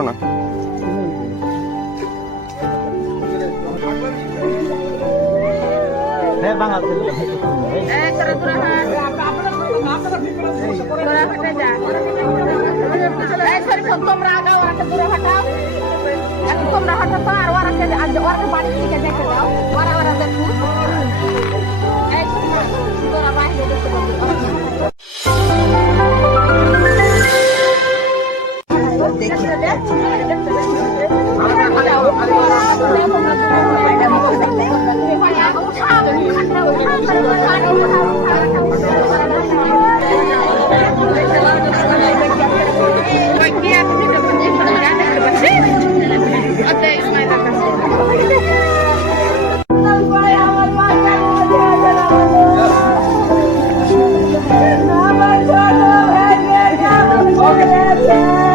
ঘটনা। বাংলাদেশ Morgan.